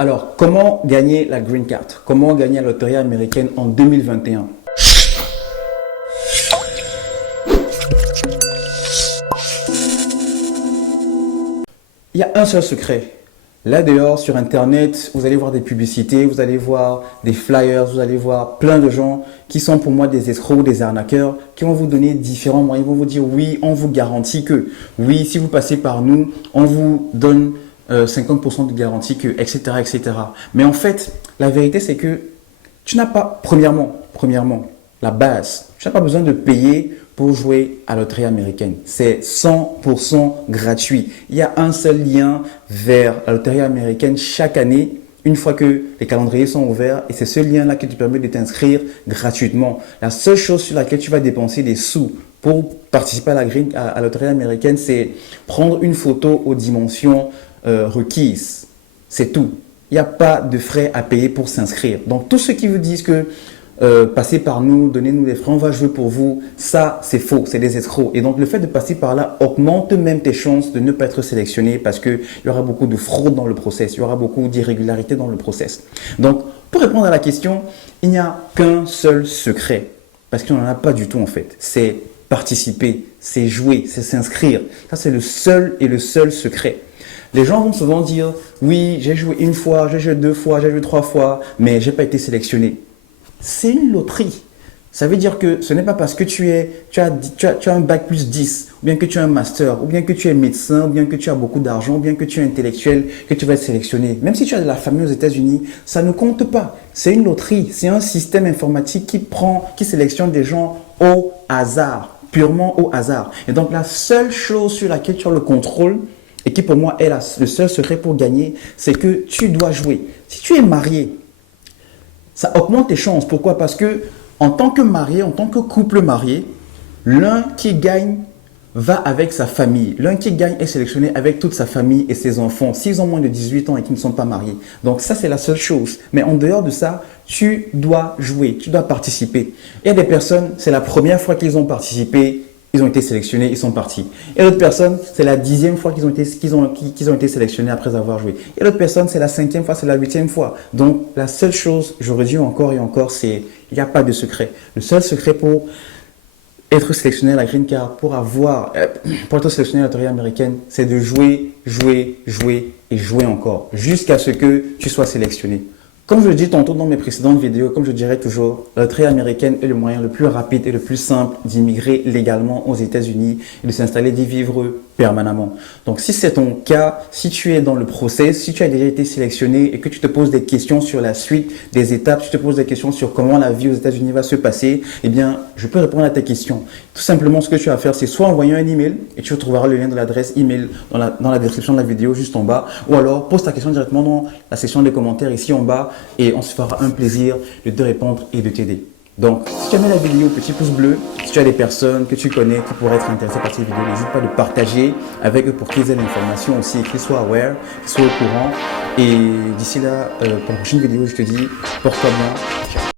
Alors, comment gagner la Green Card? Comment gagner la loterie américaine en 2021? Il y a un seul secret. Là dehors, sur Internet, vous allez voir des publicités, vous allez voir des flyers, vous allez voir plein de gens qui sont pour moi des escrocs, des arnaqueurs, qui vont vous donner différents moyens. Ils vont vous dire oui, on vous garantit que, oui, si vous passez par nous, on vous donne 50% de garantie que, etc., etc. Mais en fait, la vérité, c'est que tu n'as pas, premièrement, la base. Tu n'as pas besoin de payer pour jouer à la loterie américaine. C'est 100% gratuit. Il y a un seul lien vers la loterie américaine chaque année, une fois que les calendriers sont ouverts, et c'est ce lien-là qui te permet de t'inscrire gratuitement. La seule chose sur laquelle tu vas dépenser des sous pour participer à la loterie américaine, c'est prendre une photo aux dimensions requises. C'est tout. Il n'y a pas de frais à payer pour s'inscrire. Donc, tous ceux qui vous disent que passez par nous, donnez-nous des frais, on va jouer pour vous, ça, c'est faux, c'est des escrocs. Et donc, le fait de passer par là augmente même tes chances de ne pas être sélectionné parce qu'il y aura beaucoup de fraude dans le process, il y aura beaucoup d'irrégularités dans le process. Donc, pour répondre à la question, il n'y a qu'un seul secret, parce qu'il n'y en a pas du tout en fait. C'est participer, c'est jouer, c'est s'inscrire. Ça, c'est le seul et le seul secret. Les gens vont souvent dire, oui, j'ai joué une fois, j'ai joué deux fois, j'ai joué trois fois, mais j'ai pas été sélectionné. C'est une loterie. Ça veut dire que ce n'est pas parce que tu as un bac plus 10, ou bien que tu as un master, ou bien que tu es médecin, ou bien que tu as beaucoup d'argent, ou bien que tu es intellectuel, que tu vas être sélectionné. Même si tu as de la famille aux États-Unis, ça ne compte pas. C'est une loterie. C'est un système informatique qui sélectionne des gens au hasard, purement au hasard. Et donc, la seule chose sur laquelle tu as le contrôle, et qui pour moi est le seul secret pour gagner, c'est que tu dois jouer. Si tu es marié, ça augmente tes chances. Pourquoi? Parce que en tant que marié, en tant que couple marié, l'un qui gagne va avec sa famille. L'un qui gagne est sélectionné avec toute sa famille et ses enfants, s'ils ont moins de 18 ans et qui ne sont pas mariés. Donc ça, c'est la seule chose. Mais en dehors de ça, tu dois jouer, tu dois participer. Il y a des personnes, c'est la première fois qu'ils ont participé, ils ont été sélectionnés, ils sont partis. Et d'autres personnes, c'est la 10e fois qu'ils ont été sélectionnés après avoir joué. Et d'autres personnes, c'est la 5e fois, c'est la 8e fois. Donc, la seule chose, je redis encore et encore, c'est il n'y a pas de secret. Le seul secret pour être sélectionné à la Green Card, pour être sélectionné à la loterie américaine, c'est de jouer, jouer, jouer et jouer encore, jusqu'à ce que tu sois sélectionné. Comme je le dis tantôt dans mes précédentes vidéos, comme je dirais toujours, la loterie américaine est le moyen le plus rapide et le plus simple d'immigrer légalement aux États-Unis et de s'installer, d'y vivre permanemment. Donc si c'est ton cas, si tu es dans le process, si tu as déjà été sélectionné et que tu te poses des questions sur la suite des étapes, tu te poses des questions sur comment la vie aux États-Unis va se passer, eh bien, je peux répondre à tes questions. Tout simplement, ce que tu vas faire, c'est soit envoyer un email et tu retrouveras le lien de l'adresse email dans la description de la vidéo juste en bas, ou alors pose ta question directement dans la section des commentaires ici en bas et on se fera un plaisir de te répondre et de t'aider. Donc, si tu as aimé la vidéo, petit pouce bleu. Si tu as des personnes que tu connais qui pourraient être intéressées par cette vidéo, n'hésite pas à le partager avec eux pour qu'ils aient l'information aussi et qu'ils soient aware, qu'ils soient au courant. Et d'ici là, pour la prochaine vidéo, je te dis, porte-toi bien. Ciao.